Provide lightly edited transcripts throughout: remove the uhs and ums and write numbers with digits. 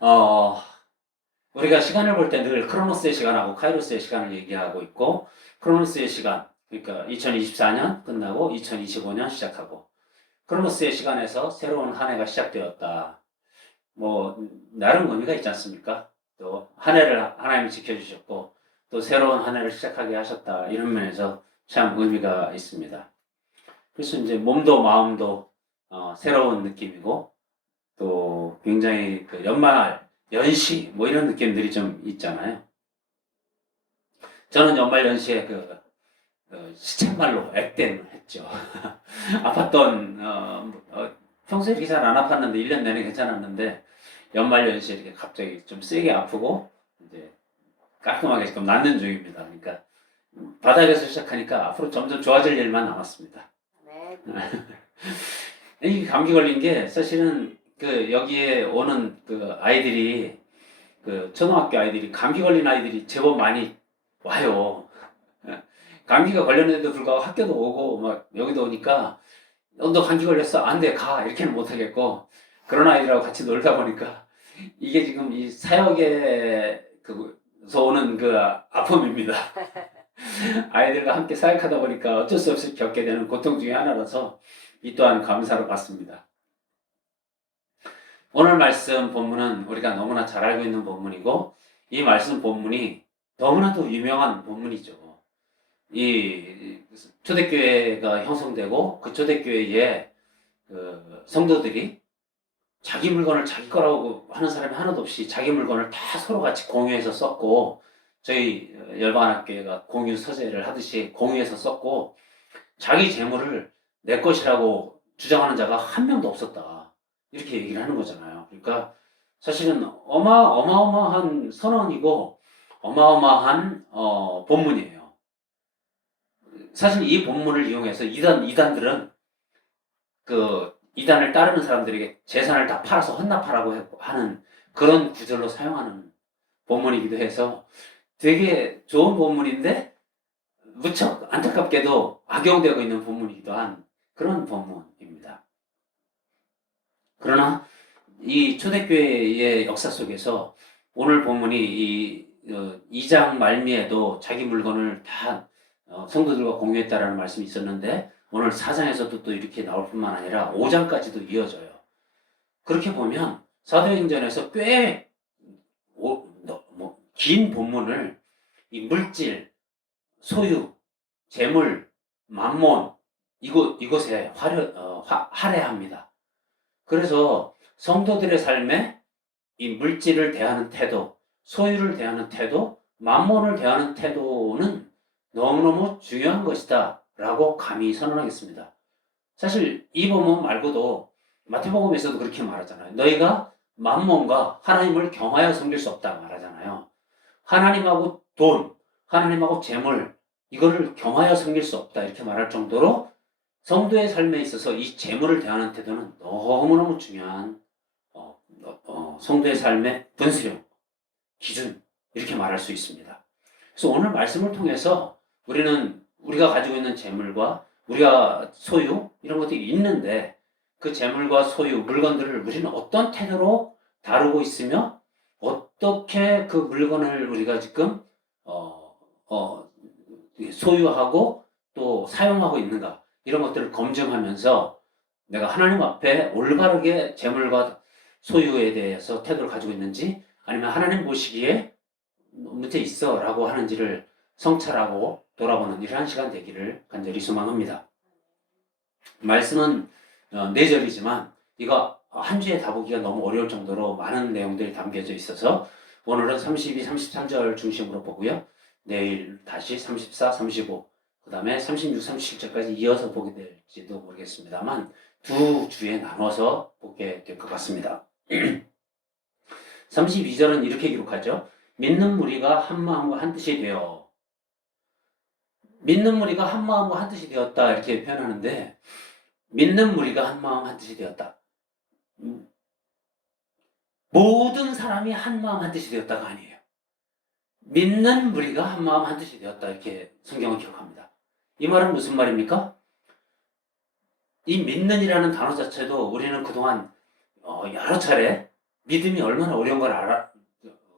어, 우리가 시간을 볼 때 늘 크로노스의 시간하고 카이로스의 시간을 얘기하고 있고, 크로노스의 시간, 그러니까 2024년 끝나고 2025년 시작하고, 크로노스의 시간에서 새로운 한 해가 시작되었다. 뭐, 나름 의미가 있지 않습니까? 또, 한 해를 하나님이 지켜주셨고, 또 새로운 한 해를 시작하게 하셨다. 이런 면에서 참 의미가 있습니다. 그래서 이제 몸도 마음도 새로운 느낌이고, 또 굉장히 그 연말, 연시, 뭐 이런 느낌들이 좀 있잖아요. 저는 연말 연시에 시쳇말로 액땜을 했죠. 아팠던, 평소에 이렇게 잘 안 아팠는데, 1년 내내 괜찮았는데, 연말 연시에 이렇게 갑자기 좀 세게 아프고, 이제 깔끔하게 지금 낫는 중입니다. 그러니까, 바닥에서 시작하니까 앞으로 점점 좋아질 일만 남았습니다. 네. 이 감기 걸린 게 사실은 여기에 오는 아이들이 초등학교 아이들이 감기 걸린 아이들이 제법 많이 와요. 감기가 걸렸는데도 불구하고 학교도 오고 막 여기도 오니까 너 감기 걸렸어? 안 돼, 가. 이렇게는 못 하겠고 그런 아이들하고 같이 놀다 보니까 이게 지금 이 사역에서 오는 아픔입니다. 아이들과 함께 사역하다 보니까 어쩔 수 없이 겪게 되는 고통 중에 하나라서 이 또한 감사로 받습니다. 오늘 말씀 본문은 우리가 너무나 잘 알고 있는 본문이고 이 말씀 본문이 너무나도 유명한 본문이죠. 이 초대교회가 형성되고 그 초대교회에 성도들이 자기 물건을 자기 거라고 하는 사람이 하나도 없이 자기 물건을 다 서로 같이 공유해서 썼고 저희 열방학교가 공유 서재를 하듯이 공유해서 썼고 자기 재물을 내 것이라고 주장하는 자가 한 명도 없었다. 이렇게 얘기를 하는 거잖아요. 그러니까 사실은 어마어마한 선언이고 어마어마한 본문이에요. 사실 이 본문을 이용해서 이단들은 이단을 따르는 사람들에게 재산을 다 팔아서 헌납하라고 하는 그런 구절로 사용하는 본문이기도 해서 되게 좋은 본문인데 무척 안타깝게도 악용되고 있는 본문이기도 한 그런 본문입니다. 그러나 이 초대교회의 역사 속에서 오늘 본문이 이 2장 말미에도 자기 물건을 다 성도들과 공유했다라는 말씀이 있었는데 오늘 4장에서도 또 이렇게 나올 뿐만 아니라 5장까지도 이어져요. 그렇게 보면 사도행전에서 꽤 긴 본문을 이 물질, 소유, 재물, 만몬 이것에 할애합니다. 그래서 성도들의 삶에 이 물질을 대하는 태도, 소유를 대하는 태도, 만몬을 대하는 태도는 너무너무 중요한 것이다 라고 감히 선언하겠습니다. 사실 이 본문 말고도 마태복음에서도 그렇게 말하잖아요. 너희가 만몬과 하나님을 경하여 섬길 수 없다 말하잖아요. 하나님하고 돈, 하나님하고 재물 이거를 경하여 섬길 수 없다 이렇게 말할 정도로 성도의 삶에 있어서 이 재물을 대하는 태도는 너무너무 중요한 성도의 삶의 분수령, 기준 이렇게 말할 수 있습니다. 그래서 오늘 말씀을 통해서 우리가 가지고 있는 재물과 우리가 소유 이런 것들이 있는데 그 재물과 소유, 물건들을 우리는 어떤 태도로 다루고 있으며 어떻게 그 물건을 우리가 지금 어, 어, 소유하고 또 사용하고 있는가 이런 것들을 검증하면서 내가 하나님 앞에 올바르게 재물과 소유에 대해서 태도를 가지고 있는지 아니면 하나님 보시기에 문제 있어 라고 하는지를 성찰하고 돌아보는 이러한 시간 되기를 간절히 소망합니다. 말씀은 4절이지만 이거 한 주에 다 보기가 너무 어려울 정도로 많은 내용들이 담겨져 있어서 오늘은 32, 33절 중심으로 보고요. 내일 다시 34, 35, 그 다음에 36, 37절까지 이어서 보게 될지도 모르겠습니다만 두 주에 나눠서 보게 될 것 같습니다. 32절은 이렇게 기록하죠. 믿는 무리가 한 마음과 한 뜻이 되어 믿는 무리가 한 마음과 한 뜻이 되었다 이렇게 표현하는데 믿는 무리가 한 마음 한 뜻이 되었다. 모든 사람이 한 마음 한 뜻이 되었다가 아니에요. 믿는 무리가 한 마음 한 뜻이 되었다 이렇게 성경은 기록합니다. 이 말은 무슨 말입니까? 이 믿는이라는 단어 자체도 우리는 그동안 여러 차례 믿음이 얼마나 어려운 걸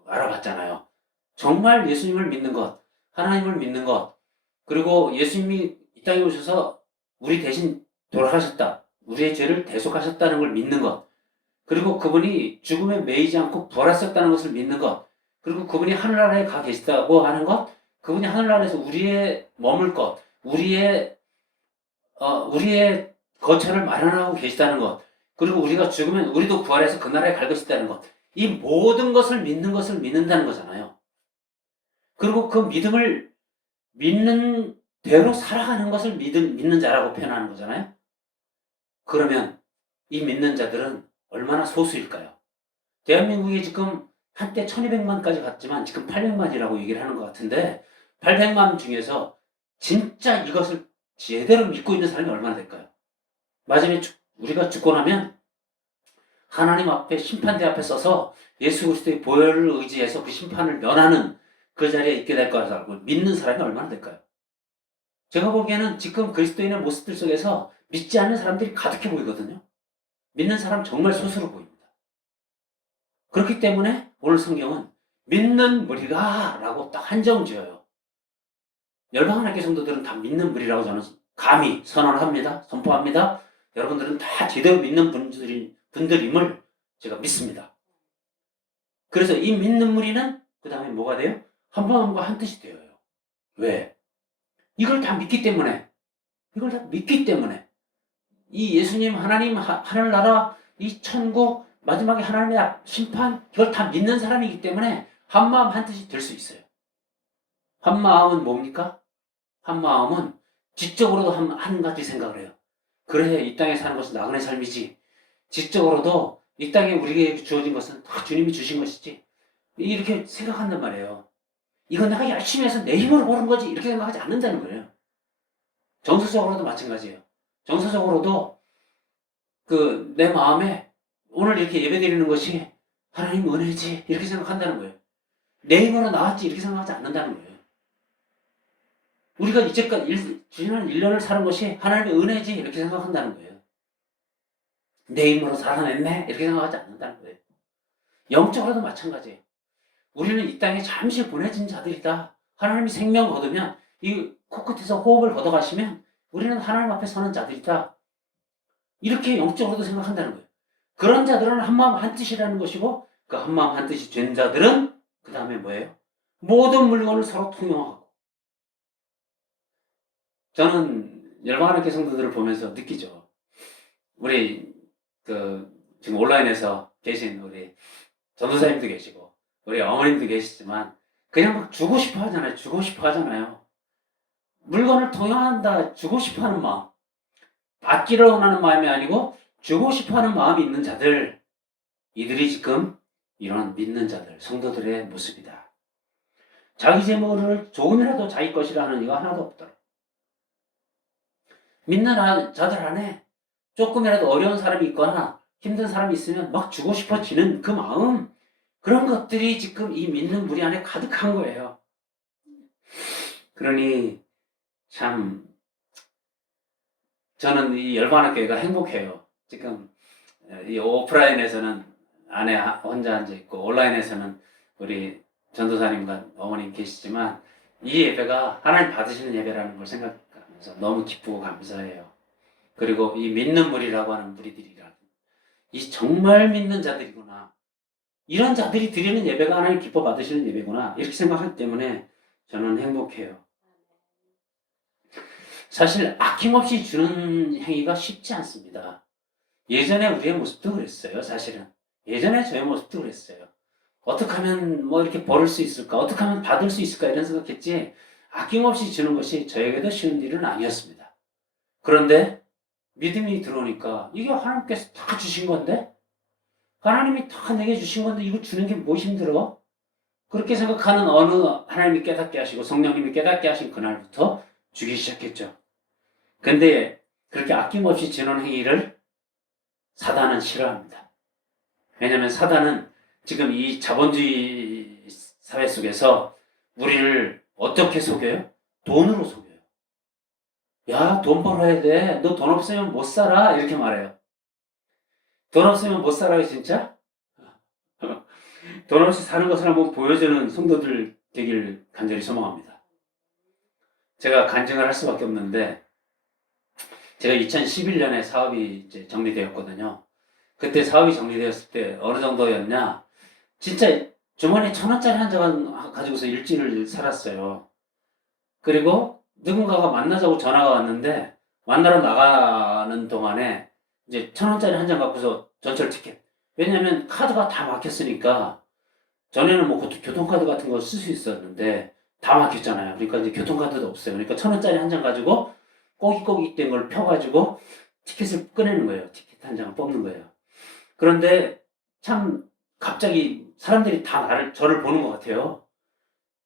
알아봤잖아요. 정말 예수님을 믿는 것, 하나님을 믿는 것, 그리고 예수님이 이 땅에 오셔서 우리 대신 돌아가셨다. 우리의 죄를 대속하셨다는 걸 믿는 것. 그리고 그분이 죽음에 매이지 않고 부활하셨다는 것을 믿는 것. 그리고 그분이 하늘나라에 가 계시다고 하는 것. 그분이 하늘나라에서 우리의 머물 것, 우리의 거처를 마련하고 계시다는 것. 그리고 우리가 죽으면 우리도 부활해서 그 나라에 갈 것이다는 것. 이 모든 것을 믿는 것을 믿는다는 거잖아요. 그리고 그 믿음을 믿는 대로 살아가는 것을 믿는 자라고 표현하는 거잖아요. 그러면 이 믿는 자들은 얼마나 소수일까요? 대한민국이 지금 한때 1200만까지 갔지만 지금 800만이라고 얘기를 하는 것 같은데 800만 중에서 진짜 이것을 제대로 믿고 있는 사람이 얼마나 될까요? 마지막에 우리가 죽고 나면 하나님 앞에 심판대 앞에 서서 예수 그리스도의 보혈을 의지해서 그 심판을 면하는 그 자리에 있게 될 거라고 믿는 사람이 얼마나 될까요? 제가 보기에는 지금 그리스도인의 모습들 속에서 믿지 않는 사람들이 가득해 보이거든요. 믿는 사람 정말 소수로 보입니다. 그렇기 때문에 오늘 성경은 믿는 무리가 라고 딱 한정 지어요. 열방 하나님께 성도들은 다 믿는 무리라고 저는 감히 선언합니다. 선포합니다. 여러분들은 다 제대로 믿는 분들임을 제가 믿습니다. 그래서 이 믿는 무리는 그 다음에 뭐가 돼요? 한 마음과 한 뜻이 되어요. 왜? 이걸 다 믿기 때문에. 이걸 다 믿기 때문에. 이 예수님, 하나님, 하늘나라, 이 천국, 마지막에 하나님의 심판, 이걸 다 믿는 사람이기 때문에 한 마음 한 뜻이 될 수 있어요. 한 마음은 뭡니까? 한 마음은 지적으로도 한 가지 생각을 해요. 그래, 이 땅에 사는 것은 나그네 삶이지. 지적으로도 이 땅에 우리에게 주어진 것은 다 주님이 주신 것이지. 이렇게 생각한단 말이에요. 이건 내가 열심히 해서 내 힘으로 버는 거지. 이렇게 생각하지 않는다는 거예요. 정서적으로도 마찬가지예요. 정서적으로도 내 마음에 오늘 이렇게 예배 드리는 것이 하나님 은혜지. 이렇게 생각한다는 거예요. 내 힘으로 나왔지. 이렇게 생각하지 않는다는 거예요. 우리가 이제까지 지난 1년을 사는 것이 하나님의 은혜지. 이렇게 생각한다는 거예요. 내 힘으로 살아냈네. 이렇게 생각하지 않는다는 거예요. 영적으로도 마찬가지예요. 우리는 이 땅에 잠시 보내진 자들이다. 하나님이 생명 거두면 이 코끝에서 호흡을 걷어가시면 우리는 하나님 앞에 서는 자들이다. 이렇게 영적으로도 생각한다는 거예요. 그런 자들은 한마음 한뜻이라는 것이고 그 한마음 한뜻이 된 자들은 그 다음에 뭐예요? 모든 물건을 서로 통용하고. 저는 열방하나님께 성도들을 보면서 느끼죠. 우리 지금 온라인에서 계신 우리 전도사님도 계시고 우리 어머님도 계시지만 그냥 막 주고 싶어 하잖아요. 주고 싶어 하잖아요. 물건을 통용한다. 주고 싶어 하는 마음. 받기를 원하는 마음이 아니고 주고 싶어 하는 마음이 있는 자들. 이들이 지금 이런 믿는 자들, 성도들의 모습이다. 자기 재물을 조금이라도 자기 것이라 하는 이가 하나도 없더라. 믿는 자들 안에 조금이라도 어려운 사람이 있거나 힘든 사람이 있으면 막 주고 싶어지는 그 마음, 그런 것들이 지금 이 믿는 무리 안에 가득한 거예요. 그러니 참 저는 이 열반학교회가 행복해요. 지금 이 오프라인에서는 아내 혼자 앉아있고 온라인에서는 우리 전도사님과 어머님 계시지만 이 예배가 하나님 받으시는 예배라는 걸 생각하면서 너무 기쁘고 감사해요. 그리고 이 믿는 무리라고 하는 무리들이라 이 정말 믿는 자들이구나. 이런 자들이 드리는 예배가 하나님 기뻐 받으시는 예배구나. 이렇게 생각하기 때문에 저는 행복해요. 사실 아낌없이 주는 행위가 쉽지 않습니다. 예전에 우리의 모습도 그랬어요. 사실은. 예전에 저의 모습도 그랬어요. 어떻게 하면 뭐 이렇게 벌을 수 있을까? 어떻게 하면 받을 수 있을까? 이런 생각했지 아낌없이 주는 것이 저에게도 쉬운 일은 아니었습니다. 그런데 믿음이 들어오니까 이게 하나님께서 다 주신 건데 하나님이 다 내게 주신 건데 이거 주는 게 뭐 힘들어? 그렇게 생각하는 어느 하나님이 깨닫게 하시고 성령님이 깨닫게 하신 그날부터 주기 시작했죠. 근데 그렇게 아낌없이 주는 행위를 사단은 싫어합니다. 왜냐하면 사단은 지금 이 자본주의 사회 속에서 우리를 어떻게 속여요? 돈으로 속여요. 야, 돈 벌어야 돼. 너 돈 없으면 못 살아. 이렇게 말해요. 돈 없으면 못 살아요, 진짜? 돈 없이 사는 것을 한번 보여주는 성도들 되길 간절히 소망합니다. 제가 간증을 할 수밖에 없는데, 제가 2011년에 사업이 이제 정리되었거든요. 그때 사업이 정리되었을 때 어느 정도였냐? 진짜 주머니에 1,000원짜리 한 장 가지고서 일주일을 살았어요. 그리고 누군가가 만나자고 전화가 왔는데, 만나러 나가는 동안에 이제 1,000원짜리 한 장 갖고서 전철 티켓. 왜냐면 카드가 다 막혔으니까, 전에는 뭐 교통카드 같은 거 쓸 수 있었는데 다 막혔잖아요. 그러니까 이제 교통카드도 없어요. 그러니까 1,000원짜리 한 장 가지고 꼬깃꼬깃 된 걸 펴가지고 티켓을 꺼내는 거예요. 티켓 한 장 뽑는 거예요. 그런데 참 갑자기 사람들이 다 저를 보는 것 같아요.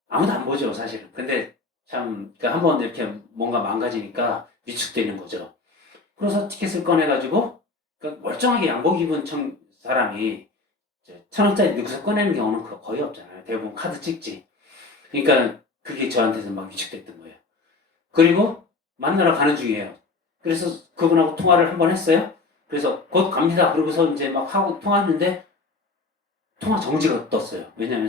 아무도 안 보죠, 사실은. 근데 참, 그러니까 한번 이렇게 뭔가 망가지니까 위축되는 거죠. 그래서 티켓을 꺼내가지고, 그러니까 멀쩡하게 양복 입은 사람이 1,000원짜리 넣고서 꺼내는 경우는 거의 없잖아요. 대부분 카드 찍지. 그러니까 그게 저한테는 막 위축됐던 거예요. 그리고 만나러 가는 중이에요. 그래서 그분하고 통화를 한번 했어요. 그래서 곧 갑니다. 그러고서 이제 막 하고 통화했는데 통화 정지가 떴어요. 왜냐하면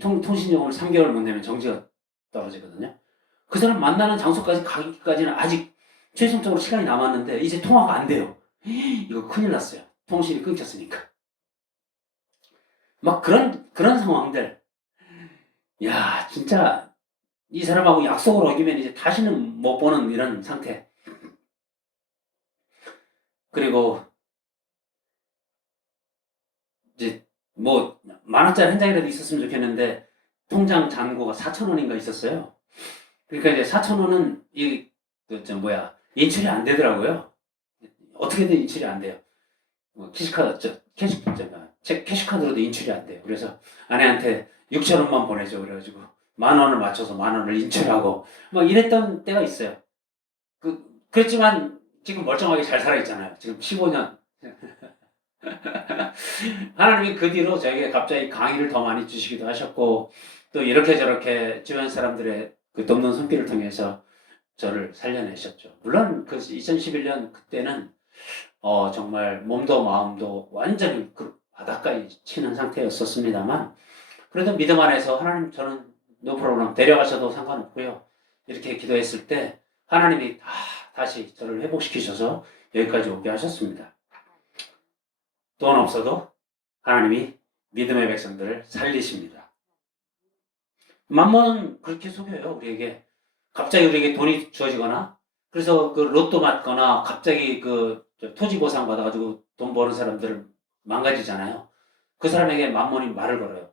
통신요금을 3개월 못 내면 정지가 떨어지거든요. 그 사람 만나는 장소까지 가기까지는 아직 최종적으로 시간이 남았는데 이제 통화가 안 돼요. 이거 큰일 났어요. 통신이 끊겼으니까. 막 그런 상황들. 야, 진짜 이 사람하고 약속을 어기면 이제 다시는 못 보는 이런 상태. 그리고 이제 뭐 10,000원짜리 한 장이라도 있었으면 좋겠는데 통장 잔고가 4,000원인가 있었어요. 그러니까 이제 4,000원은 인출이 안 되더라고요. 어떻게든 인출이 안 돼요. 뭐 캐시카드로도 인출이 안 돼요. 그래서 아내한테 6,000원만 보내줘. 그래가지고 10,000원을 맞춰서 10,000원을 인출하고 뭐 이랬던 때가 있어요. 그렇지만 지금 멀쩡하게 잘 살아있잖아요. 지금 15년. 하나님이 그 뒤로 저에게 갑자기 강의를 더 많이 주시기도 하셨고, 또 이렇게 저렇게 주변 사람들의 그 돕는 손길을 통해서 저를 살려내셨죠. 물론 그 2011년 그때는 정말 몸도 마음도 완전히 그 바닥까지 치는 상태였었습니다만, 그래도 믿음 안에서 하나님 저는 노 프로그램 데려가셔도 상관없고요. 이렇게 기도했을 때 하나님이 다시 저를 회복시키셔서 여기까지 오게 하셨습니다. 돈 없어도 하나님이 믿음의 백성들을 살리십니다. 만몬은 그렇게 속여요, 우리에게. 갑자기 우리에게 돈이 주어지거나, 그래서 그 로또 맞거나, 갑자기 그 토지 보상 받아가지고 돈 버는 사람들을 망가지잖아요. 그 사람에게 만몬이 말을 걸어요.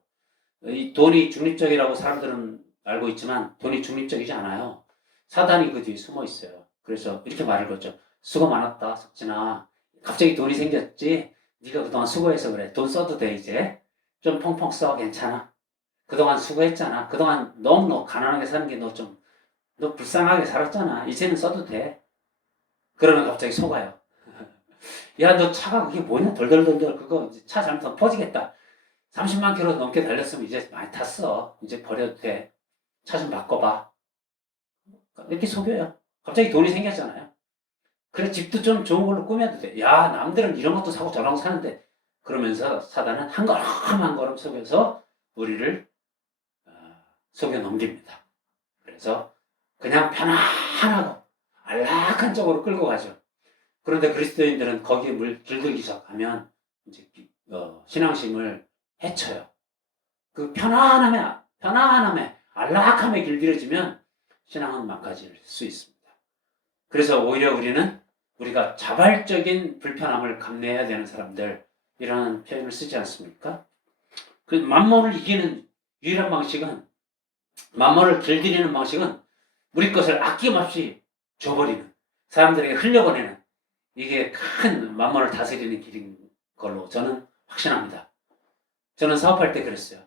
이 돈이 중립적이라고 사람들은 알고 있지만 돈이 중립적이지 않아요. 사단이 그 뒤에 숨어 있어요. 그래서 이렇게 말을 걸죠. 수고 많았다, 석진아. 갑자기 돈이 생겼지? 네가 그동안 수고해서 그래. 돈 써도 돼, 이제. 좀 펑펑 써, 괜찮아. 그동안 수고했잖아. 그동안 너무 너 가난하게 사는 게 너 불쌍하게 살았잖아. 이제는 써도 돼. 그러면 갑자기 속아요. 야, 너 차가 그게 뭐냐? 덜덜덜덜. 그거 차 잘못하면 퍼지겠다. 30만 킬로 넘게 달렸으면 이제 많이 탔어. 이제 버려도 돼. 차 좀 바꿔봐. 이렇게 속여요. 갑자기 돈이 생겼잖아요. 그래, 집도 좀 좋은 걸로 꾸며도 돼. 야, 남들은 이런 것도 사고 저런 거 사는데. 그러면서 사단은 한 걸음 한 걸음 속여서 우리를 속여 넘깁니다. 그래서 그냥 편안하고 안락한 쪽으로 끌고 가죠. 그런데 그리스도인들은 거기에 들들기 시작하면 이제 신앙심을 해쳐요. 그 편안함에 안락함에 길들여지면 신앙은 망가질 수 있습니다. 그래서 오히려 우리가 자발적인 불편함을 감내해야 되는 사람들, 이라는 표현을 쓰지 않습니까? 그 만몬을 이기는 유일한 방식은, 만몬을 길들이는 방식은 우리 것을 아낌없이 줘버리는, 사람들에게 흘려보내는, 이게 큰 만몬을 다스리는 길인 걸로 저는 확신합니다. 저는 사업할 때 그랬어요.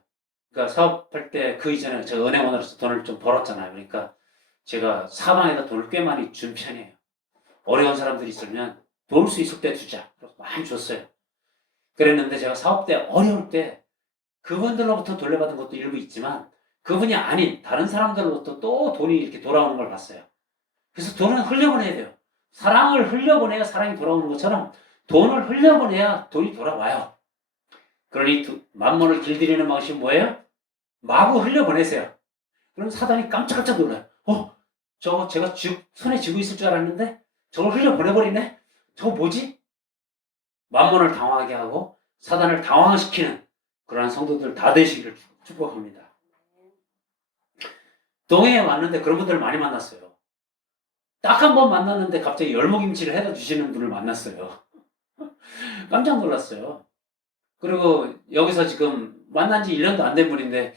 그러니까 사업할 때 그 이전에 제가 은행원으로서 돈을 좀 벌었잖아요. 그러니까 제가 사방에다 돈을 꽤 많이 준 편이에요. 어려운 사람들이 있으면 도울 수 있을 때 주자. 그래서 많이 줬어요. 그랬는데 제가 사업 때 어려울 때 그분들로부터 돌려받은 것도 일부 있지만 그분이 아닌 다른 사람들로부터 또 돈이 이렇게 돌아오는 걸 봤어요. 그래서 돈은 흘려보내야 돼요. 사랑을 흘려보내야 사랑이 돌아오는 것처럼 돈을 흘려보내야 돈이 돌아와요. 그러니 만몬을 길들이는 방식이 뭐예요? 마구 흘려보내세요. 그럼 사단이 깜짝깜짝 놀라요. 저거 제가 손에 쥐고 있을 줄 알았는데 저걸 흘려보내버리네? 저거 뭐지? 만몬을 당황하게 하고 사단을 당황시키는 그러한 성도들 다 되시기를 축복합니다. 동해에 왔는데 그런 분들을 많이 만났어요. 딱 한 번 만났는데 갑자기 열무김치를 해다 주시는 분을 만났어요. 깜짝 놀랐어요. 그리고 여기서 지금 만난 지 1년도 안 된 분인데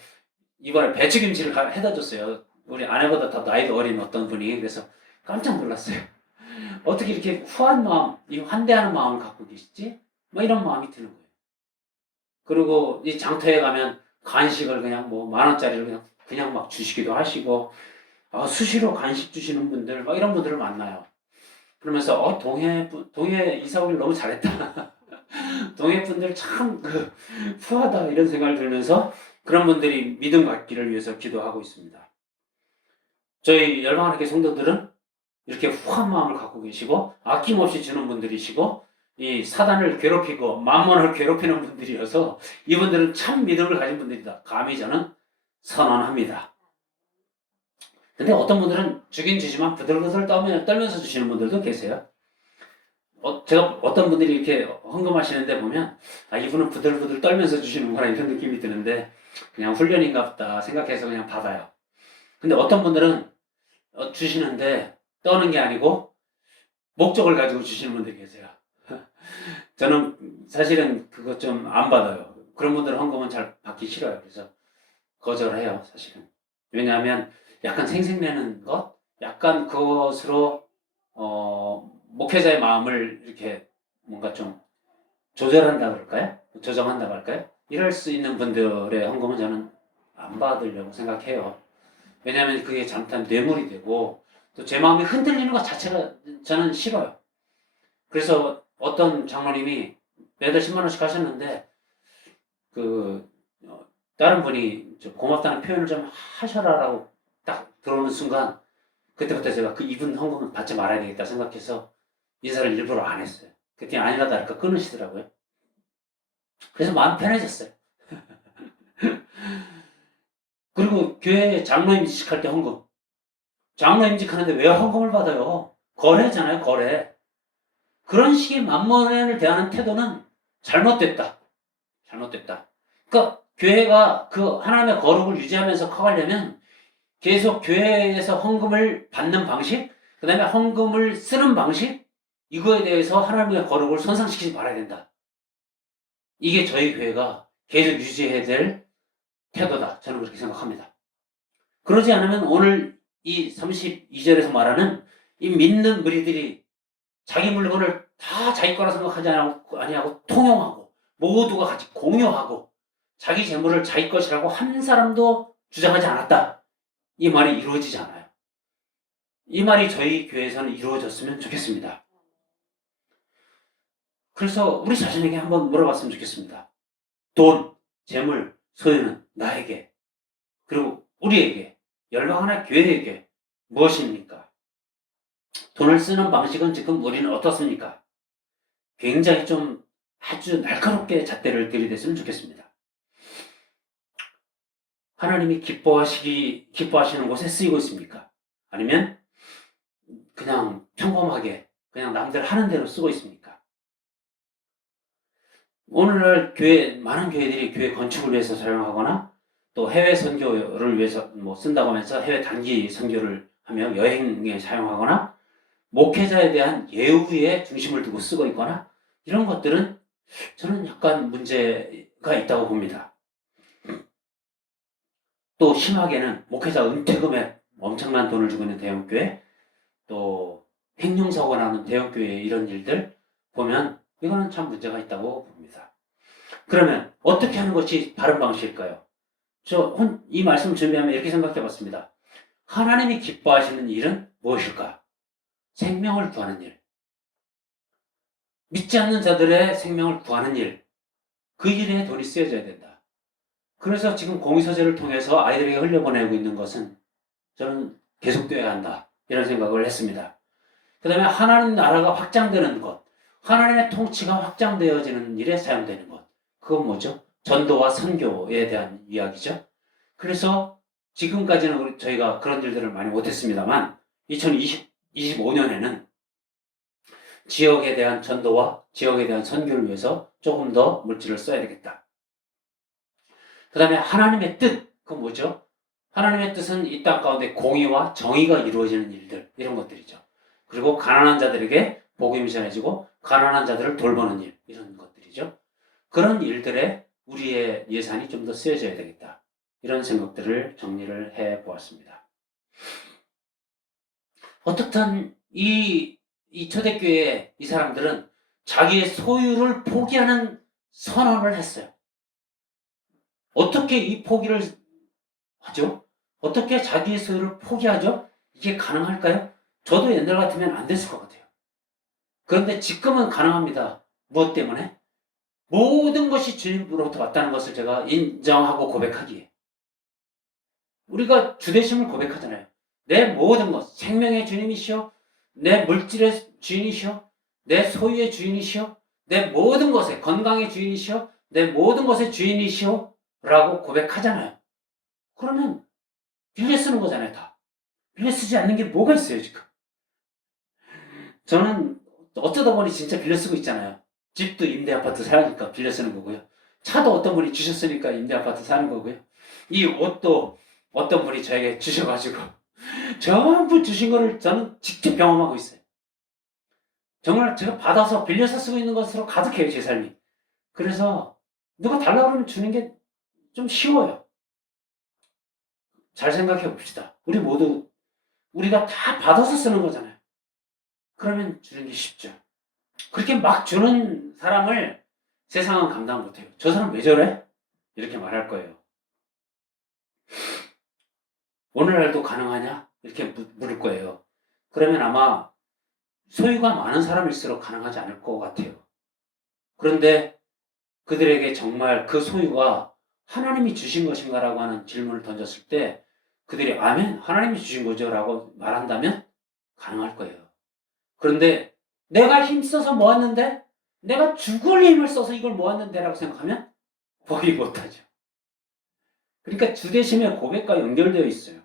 이번에 배추김치를 해다 줬어요. 우리 아내보다 더 나이도 어린 어떤 분이. 그래서 깜짝 놀랐어요. 어떻게 이렇게 후한 마음, 이 환대하는 마음을 갖고 계시지? 뭐 이런 마음이 드는 거예요. 그리고 이 장터에 가면 간식을 그냥 뭐 10,000원짜리를 그냥 막 주시기도 하시고, 수시로 간식 주시는 분들, 막 이런 분들을 만나요. 그러면서, 동해 이사 오길 너무 잘했다. 동해 분들 참 후하다 이런 생각을 들면서 그런 분들이 믿음 갖기를 위해서 기도하고 있습니다. 저희 열방하나님께 성도들은 이렇게 후한 마음을 갖고 계시고 아낌없이 주는 분들이시고 이 사단을 괴롭히고 만몬을 괴롭히는 분들이어서 이분들은 참 믿음을 가진 분들이다. 감히 저는 선언합니다. 근데 어떤 분들은 주긴 주지만 부들부들 떨면서 주시는 분들도 계세요. 제가 어떤 분들이 이렇게 헌금하시는데 보면 이분은 부들부들 떨면서 주시는구나 이런 느낌이 드는데 그냥 훈련인가 보다 생각해서 그냥 받아요. 근데 어떤 분들은 주시는데 떠는 게 아니고 목적을 가지고 주시는 분들이 계세요. 저는 사실은 그거 좀 안 받아요. 그런 분들 헌금은 잘 받기 싫어요. 그래서 거절해요, 사실은. 왜냐하면 약간 생색내는 것, 약간 그것으로 목회자의 마음을 이렇게 뭔가 좀 조절한다 그럴까요? 조정한다 할까요? 이럴 수 있는 분들의 헌금은 저는 안 받으려고 생각해요. 왜냐하면 그게 잘못하면 뇌물이 되고 또 제 마음이 흔들리는 것 자체가 저는 싫어요. 그래서 어떤 장로님이 매달 10만 원씩 하셨는데 다른 분이 고맙다는 표현을 좀 하셔라라고 딱 들어오는 순간 그때부터 제가 이분 헌금은 받지 말아야 되겠다 생각해서 인사를 일부러 안 했어요. 그때 아니라 다를까 끊으시더라고요. 그래서 마음 편해졌어요. 그리고 교회 장로 임직할 때 헌금. 장로 임직하는데 왜 헌금을 받아요? 거래잖아요, 거래. 그런 식의 만몬을 대하는 태도는 잘못됐다. 잘못됐다. 그러니까 교회가 그 하나님의 거룩을 유지하면서 커가려면 계속 교회에서 헌금을 받는 방식, 그 다음에 헌금을 쓰는 방식, 이거에 대해서 하나님의 거룩을 손상시키지 말아야 된다. 이게 저희 교회가 계속 유지해야 될 태도다. 저는 그렇게 생각합니다. 그러지 않으면 오늘 이 32절에서 말하는 이 믿는 무리들이 자기 물건을 다 자기 거라 생각하지 아니하고 통용하고 모두가 같이 공유하고 자기 재물을 자기 것이라고 한 사람도 주장하지 않았다. 이 말이 이루어지지 않아요. 이 말이 저희 교회에서는 이루어졌으면 좋겠습니다. 그래서 우리 자신에게 한번 물어봤으면 좋겠습니다. 돈, 재물, 소유는 나에게 그리고 우리에게 열방하나 교회에게 무엇입니까? 돈을 쓰는 방식은 지금 우리는 어떻습니까? 굉장히 좀 아주 날카롭게 잣대를 들이댔으면 좋겠습니다. 하나님이 기뻐하시는 곳에 쓰이고 있습니까? 아니면 그냥 평범하게 그냥 남들 하는 대로 쓰고 있습니까? 오늘날 많은 교회들이 교회 건축을 위해서 사용하거나 또 해외 선교를 위해서 쓴다고 하면서 해외 단기 선교를 하며 여행에 사용하거나 목회자에 대한 예우에 중심을 두고 쓰고 있거나 이런 것들은 저는 약간 문제가 있다고 봅니다. 또 심하게는 목회자 은퇴금에 엄청난 돈을 주고 있는 대형교회 또 행정사고가 나는 대형교회 이런 일들 보면 이거는 참 문제가 있다고 봅니다. 그러면 어떻게 하는 것이 바른 방식일까요? 이 말씀 준비하면 이렇게 생각해 봤습니다. 하나님이 기뻐하시는 일은 무엇일까? 생명을 구하는 일. 믿지 않는 자들의 생명을 구하는 일. 그 일에 돈이 쓰여져야 된다. 그래서 지금 공의서재를 통해서 아이들에게 흘려보내고 있는 것은 저는 계속되어야 한다. 이런 생각을 했습니다. 그 다음에 하나님 나라가 확장되는 것. 하나님의 통치가 확장되어지는 일에 사용되는 것. 그건 뭐죠? 전도와 선교에 대한 이야기죠. 그래서 지금까지는 저희가 그런 일들을 많이 못했습니다만 2025년에는 지역에 대한 전도와 지역에 대한 선교를 위해서 조금 더 물질을 써야 되겠다. 그 다음에 하나님의 뜻, 그건 뭐죠? 하나님의 뜻은 이 땅 가운데 공의와 정의가 이루어지는 일들, 이런 것들이죠. 그리고 가난한 자들에게 복음이 전해지고 가난한 자들을 돌보는 일, 이런 것들이죠. 그런 일들에 우리의 예산이 좀 더 쓰여져야 되겠다. 이런 생각들을 정리를 해보았습니다. 어떻든 이 초대교회 이 사람들은 자기의 소유를 포기하는 선언을 했어요. 어떻게 이 포기를 하죠? 어떻게 자기의 소유를 포기하죠? 이게 가능할까요? 저도 옛날 같으면 안 됐을 것 같아요. 그런데 지금은 가능합니다. 무엇 때문에? 모든 것이 주님으로부터 왔다는 것을 제가 인정하고 고백하기에. 우리가 주되심을 고백하잖아요. 내 모든 것, 생명의 주님이시여, 내 물질의 주인이시여, 내 소유의 주인이시여, 내 모든 것의 건강의 주인이시여, 내 모든 것의 주인이시여 라고 고백하잖아요. 그러면 빌려 쓰는 거잖아요, 다. 빌려 쓰지 않는 게 뭐가 있어요, 지금. 저는 어쩌다 보니 진짜 빌려 쓰고 있잖아요. 집도 임대 아파트 사니까 빌려 쓰는 거고요. 차도 어떤 분이 주셨으니까 임대 아파트 사는 거고요. 이 옷도 어떤 분이 저에게 주셔가지고 전부 주신 거를 저는 직접 경험하고 있어요. 정말 제가 받아서 빌려서 쓰고 있는 것으로 가득해요, 제 삶이. 그래서 누가 달라고 그러면 주는 게 좀 쉬워요. 잘 생각해 봅시다. 우리 모두 우리가 다 받아서 쓰는 거잖아요. 그러면 주는 게 쉽죠. 그렇게 막 주는 사람을 세상은 감당 못해요. 저 사람 왜 저래? 이렇게 말할 거예요. 오늘날도 가능하냐? 이렇게 물을 거예요. 그러면 아마 소유가 많은 사람일수록 가능하지 않을 것 같아요. 그런데 그들에게 정말 그 소유가 하나님이 주신 것인가라고 하는 질문을 던졌을 때 그들이 아멘, 하나님이 주신 거죠 라고 말한다면 가능할 거예요. 그런데 내가 힘써서 모았는데, 내가 죽을 힘을 써서 이걸 모았는데 라고 생각하면 포기 못하죠. 그러니까 주대심의 고백과 연결되어 있어요.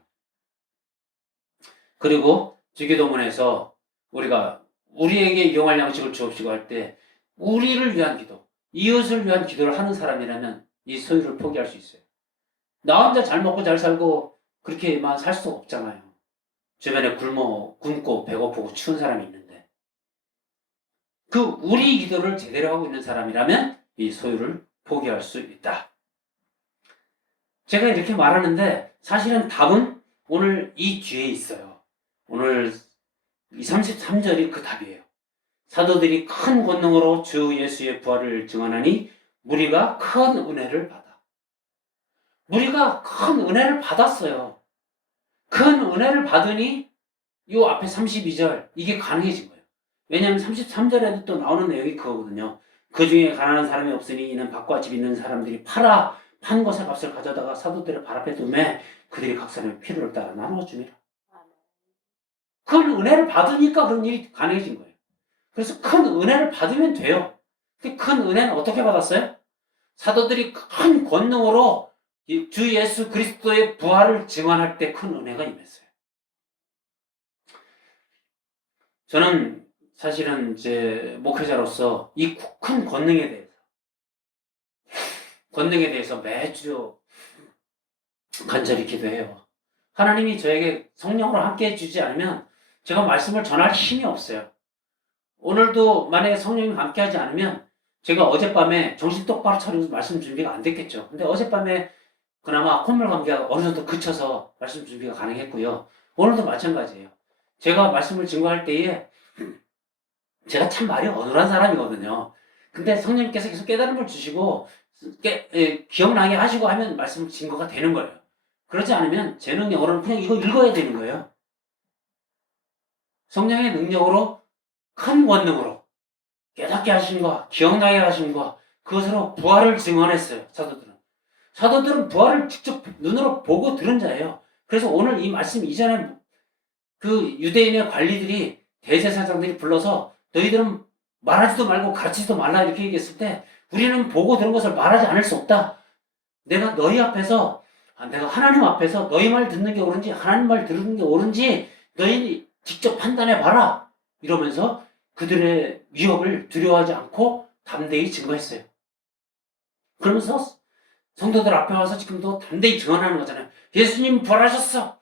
그리고 주기도문에서 우리가 우리에게 이용할 양식을 주옵시고 할 때 우리를 위한 기도, 이웃을 위한 기도를 하는 사람이라면 이 소유를 포기할 수 있어요. 나 혼자 잘 먹고 잘 살고 그렇게만 살 수 없잖아요. 주변에 굶고 배고프고 추운 사람이 있는데 그 우리 기도를 제대로 하고 있는 사람이라면 이 소유를 포기할 수 있다. 제가 이렇게 말하는데 사실은 답은 오늘 이 뒤에 있어요. 오늘 이 33절이 그 답이에요. 사도들이 큰 권능으로 주 예수의 부활을 증언하니 무리가 큰 은혜를 받아. 무리가 큰 은혜를 받았어요. 큰 은혜를 받으니 이 앞에 32절 이게 가능해진 거예요. 왜냐하면 33절에도 또 나오는 내용이 그거거든요. 그 중에 가난한 사람이 없으니 이는 밭과 집 있는 사람들이 판 것의 값을 가져다가 사도들의 발 앞에 두매 그들이 각 사람의 필요를 따라 나누어 줍니다. 큰 은혜를 받으니까 그런 일이 가능해진 거예요. 그래서 큰 은혜를 받으면 돼요. 큰 은혜는 어떻게 받았어요? 사도들이 큰 권능으로 주 예수 그리스도의 부활을 증언할 때 큰 은혜가 임했어요. 저는 사실은 제 목회자로서 이 큰 권능에 대해서 매주 간절히 기도해요. 하나님이 저에게 성령으로 함께 해주지 않으면 제가 말씀을 전할 힘이 없어요. 오늘도 만약에 성령이 함께 하지 않으면 제가 어젯밤에 정신 똑바로 차리고 말씀 준비가 안 됐겠죠. 근데 어젯밤에 그나마 콧물 감기가 어느 정도 그쳐서 말씀 준비가 가능했고요. 오늘도 마찬가지예요. 제가 말씀을 증거할 때에 제가 참 말이 어눌한 사람이거든요. 근데 성령님께서 계속 깨달음을 주시고 기억나게 하시고 하면 말씀 증거가 되는 거예요. 그러지 않으면 제 능력으로는 그냥 이거 읽어야 되는 거예요. 성령의 능력으로 큰 권능으로 깨닫게 하신과 기억나게 하신과 그것으로 부활을 증언했어요. 사도들은 부활을 직접 눈으로 보고 들은 자예요. 그래서 오늘 이 말씀 이전에 그 유대인의 관리들이 대제사장들이 불러서 너희들은 말하지도 말고 가르치지도 말라 이렇게 얘기했을 때 우리는 보고 들은 것을 말하지 않을 수 없다. 내가 너희 앞에서, 내가 하나님 앞에서 너희 말 듣는 게 옳은지 하나님 말 듣는 게 옳은지 너희 직접 판단해 봐라. 이러면서 그들의 위협을 두려워하지 않고 담대히 증거했어요. 그러면서 성도들 앞에 와서 지금도 담대히 증언하는 거잖아요. 예수님 부활하셨어.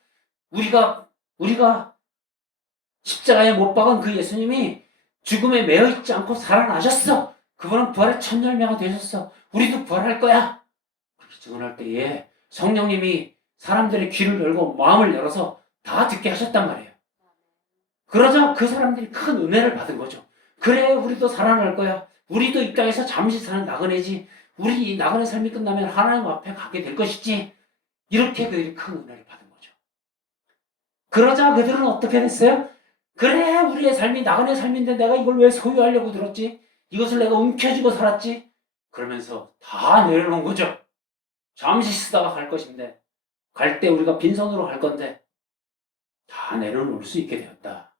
우리가 십자가에 못 박은 그 예수님이 죽음에 매여 있지 않고 살아나셨어. 그분은 부활의 첫 열매가 되셨어. 우리도 부활할 거야. 그렇게 증언할 때에 성령님이 사람들의 귀를 열고 마음을 열어서 다 듣게 하셨단 말이에요. 그러자 그 사람들이 큰 은혜를 받은 거죠. 그래, 우리도 살아날 거야. 우리도 이 땅에서 잠시 사는 나그네지. 우리 이 나그네 삶이 끝나면 하나님 앞에 가게 될 것이지. 이렇게 그들이 큰 은혜를 받은 거죠. 그러자 그들은 어떻게 됐어요? 그래, 우리의 삶이 나그네 삶인데 내가 이걸 왜 소유하려고 들었지? 이것을 내가 움켜쥐고 살았지? 그러면서 다 내려놓은 거죠. 잠시 쓰다가 갈 것인데, 갈 때 우리가 빈손으로 갈 건데 다 내려놓을 수 있게 되었다.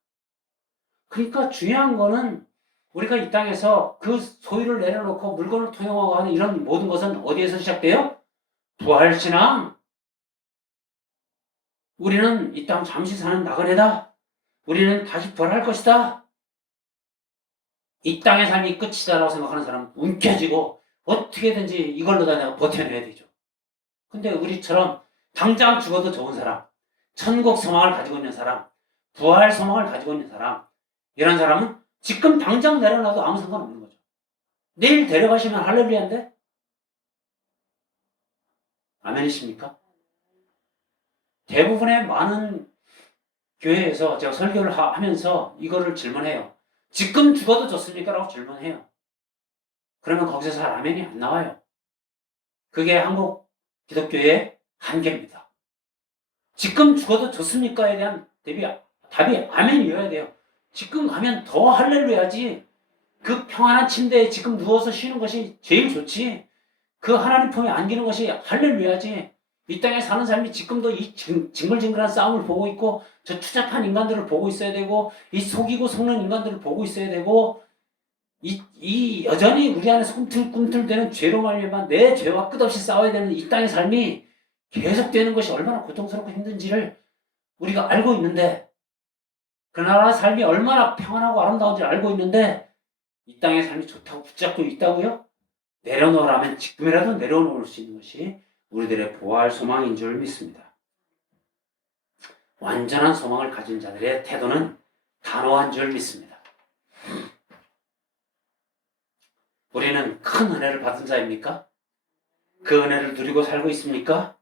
그러니까 중요한 거는 우리가 이 땅에서 그 소유를 내려놓고 물건을 통용하고 하는 이런 모든 것은 어디에서 시작돼요? 부활신앙. 우리는 이 땅 잠시 사는 나그네다. 우리는 다시 부활할 것이다. 이 땅의 삶이 끝이다라고 생각하는 사람은 움켜쥐고 어떻게든지 이걸로 다 내가 버텨내야 되죠. 근데 우리처럼 당장 죽어도 좋은 사람, 천국 소망을 가지고 있는 사람, 부활 소망을 가지고 있는 사람, 이런 사람은 지금 당장 내려놔도 아무 상관없는 거죠. 내일 데려가시면 할렐루야인데? 아멘이십니까? 대부분의 많은 교회에서 제가 설교를 하면서 이거를 질문해요. 지금 죽어도 좋습니까? 라고 질문해요. 그러면 거기서 잘 아멘이 안 나와요. 그게 한국 기독교의 한계입니다. 지금 죽어도 좋습니까?에 대한 답이 아멘이어야 돼요. 지금 가면 더 할렐루야지. 그 평안한 침대에 지금 누워서 쉬는 것이 제일 좋지. 그 하나님 품에 안기는 것이 할렐루야지. 이 땅에 사는 삶이 지금도 이 징글징글한 싸움을 보고 있고 저 추잡한 인간들을 보고 있어야 되고 이 속이고 속는 인간들을 보고 있어야 되고 이 여전히 우리 안에서 꿈틀꿈틀대는 죄로 말미암아 내 죄와 끝없이 싸워야 되는 이 땅의 삶이 계속되는 것이 얼마나 고통스럽고 힘든지를 우리가 알고 있는데 그 나라 삶이 얼마나 평안하고 아름다운지 알고 있는데 이 땅의 삶이 좋다고 붙잡고 있다고요? 내려놓으라면 지금이라도 내려놓을 수 있는 것이 우리들의 부활 소망인 줄 믿습니다. 완전한 소망을 가진 자들의 태도는 단호한 줄 믿습니다. 우리는 큰 은혜를 받은 자입니까? 그 은혜를 누리고 살고 있습니까?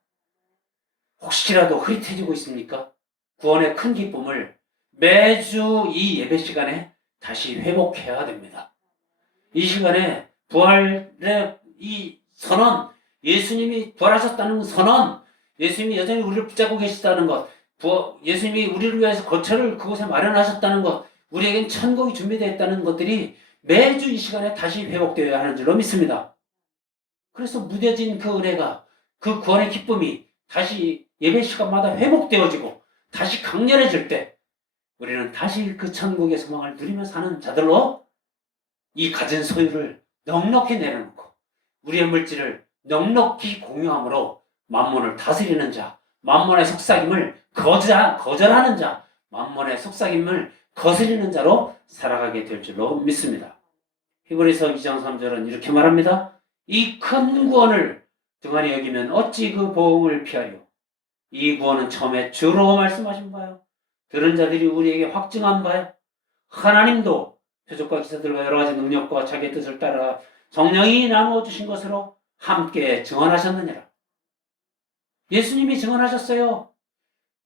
혹시라도 흐릿해지고 있습니까? 구원의 큰 기쁨을 매주 이 예배 시간에 다시 회복해야 됩니다. 이 시간에 부활의 이 선언, 예수님이 부활하셨다는 선언, 예수님이 여전히 우리를 붙잡고 계시다는 것, 예수님이 우리를 위해서 거처를 그곳에 마련하셨다는 것, 우리에겐 천국이 준비되어 있다는 것들이 매주 이 시간에 다시 회복되어야 하는 줄로 믿습니다. 그래서 무뎌진 그 은혜가, 그 구원의 기쁨이 다시 예배 시간마다 회복되어지고 다시 강렬해질 때 우리는 다시 그 천국의 소망을 누리며 사는 자들로 이 가진 소유를 넉넉히 내려놓고 우리의 물질을 넉넉히 공유함으로 만몬을 다스리는 자, 만몬의 속삭임을 거절하는 자, 만몬의 속삭임을 거스리는 자로 살아가게 될 줄로 믿습니다. 히브리서 2장 3절은 이렇게 말합니다. 이 큰 구원을 등한히 여기면 어찌 그 보응을 피하려. 이 구원은 처음에 주로 말씀하신 바요. 들은 자들이 우리에게 확증한 바요. 하나님도 표적과 기사들과 여러 가지 능력과 자기의 뜻을 따라 성령이 나누어 주신 것으로 함께 증언하셨느니라. 예수님이 증언하셨어요.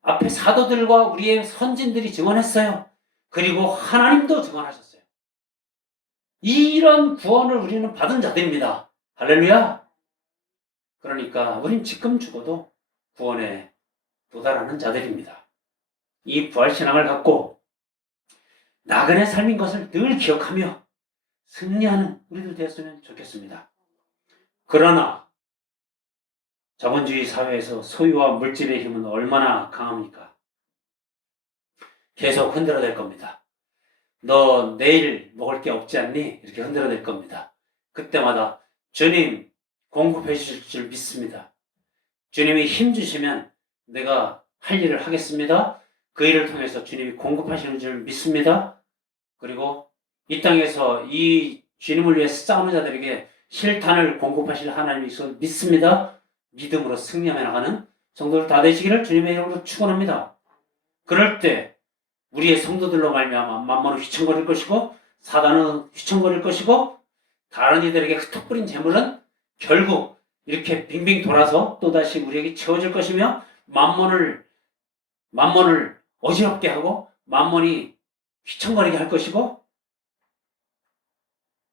앞에 사도들과 우리의 선진들이 증언했어요. 그리고 하나님도 증언하셨어요. 이런 구원을 우리는 받은 자들입니다. 할렐루야. 그러니까 우린 지금 죽어도 구원에 도달하는 자들입니다. 이 부활신앙을 갖고 나그네 삶인 것을 늘 기억하며 승리하는 우리들 되었으면 좋겠습니다. 그러나 자본주의 사회에서 소유와 물질의 힘은 얼마나 강합니까? 계속 흔들어댈 겁니다. 너 내일 먹을 게 없지 않니? 이렇게 흔들어댈 겁니다. 그때마다 주님 공급해 주실 줄 믿습니다. 주님이 힘 주시면 내가 할 일을 하겠습니다. 그 일을 통해서 주님이 공급하시는 줄 믿습니다. 그리고 이 땅에서 이 주님을 위해 싸우는 자들에게 실탄을 공급하실 하나님이 있어 믿습니다. 믿음으로 승리하며 나가는 성도들 다 되시기를 주님의 이름으로 축원합니다. 그럴 때 우리의 성도들로 말미암아 만몬은 휘청거릴 것이고 사단은 휘청거릴 것이고 다른 이들에게 흩어버린 재물은 결국 이렇게 빙빙 돌아서 또다시 우리에게 채워질 것이며 만몬을 어지럽게 하고 만몬이 휘청거리게 할 것이고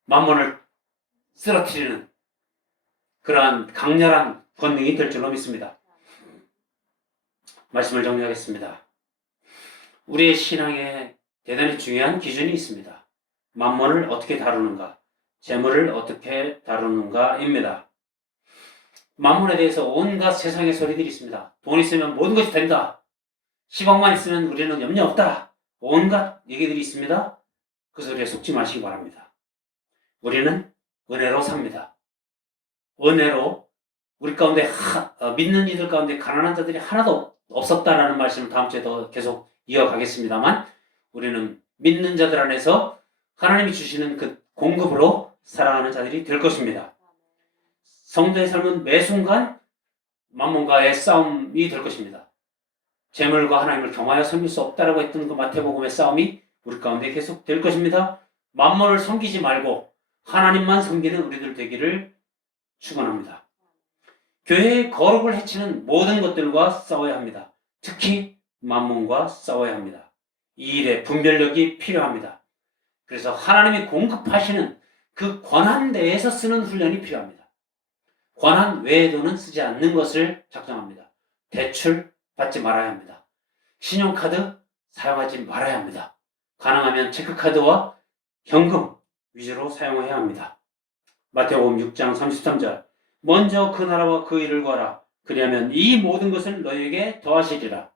만몬을 쓰러뜨리는 그러한 강렬한 권능이 될 줄로 믿습니다. 말씀을 정리하겠습니다. 우리의 신앙에 대단히 중요한 기준이 있습니다. 만몬을 어떻게 다루는가, 재물을 어떻게 다루는가입니다. 만몬에 대해서 온갖 세상의 소리들이 있습니다. 돈 있으면 모든 것이 된다. 10억만 있으면 우리는 염려 없다. 온갖 얘기들이 있습니다. 그 소리에 속지 마시기 바랍니다. 우리는 은혜로 삽니다. 은혜로 우리 가운데 믿는 이들 가운데 가난한 자들이 하나도 없었다라는 말씀을 다음 주에도 계속 이어가겠습니다만 우리는 믿는 자들 안에서 하나님이 주시는 그 공급으로 살아가는 자들이 될 것입니다. 성도의 삶은 매 순간 만몬과의 싸움이 될 것입니다. 재물과 하나님을 경하여 섬길 수 없다라고 했던 그 마태복음의 싸움이 우리 가운데 계속 될 것입니다. 만몬을 섬기지 말고 하나님만 섬기는 우리들 되기를 축원합니다. 교회의 거룩을 해치는 모든 것들과 싸워야 합니다. 특히 만몬과 싸워야 합니다. 이 일에 분별력이 필요합니다. 그래서 하나님이 공급하시는 그 권한 내에서 쓰는 훈련이 필요합니다. 권한 외에도는 쓰지 않는 것을 작정합니다. 대출 받지 말아야 합니다. 신용카드 사용하지 말아야 합니다. 가능하면 체크카드와 현금 위주로 사용해야 합니다. 마태복음 6장 33절 먼저 그 나라와 그 일을 구하라. 그리하면 이 모든 것을 너희에게 더하시리라.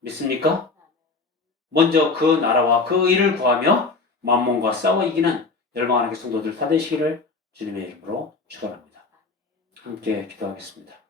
믿습니까? 먼저 그 나라와 그 일을 구하며 만몬과 싸워 이기는 열방하나님의 성도들 다 되시기를 주님의 이름으로 축원합니다. 함께 기도하겠습니다.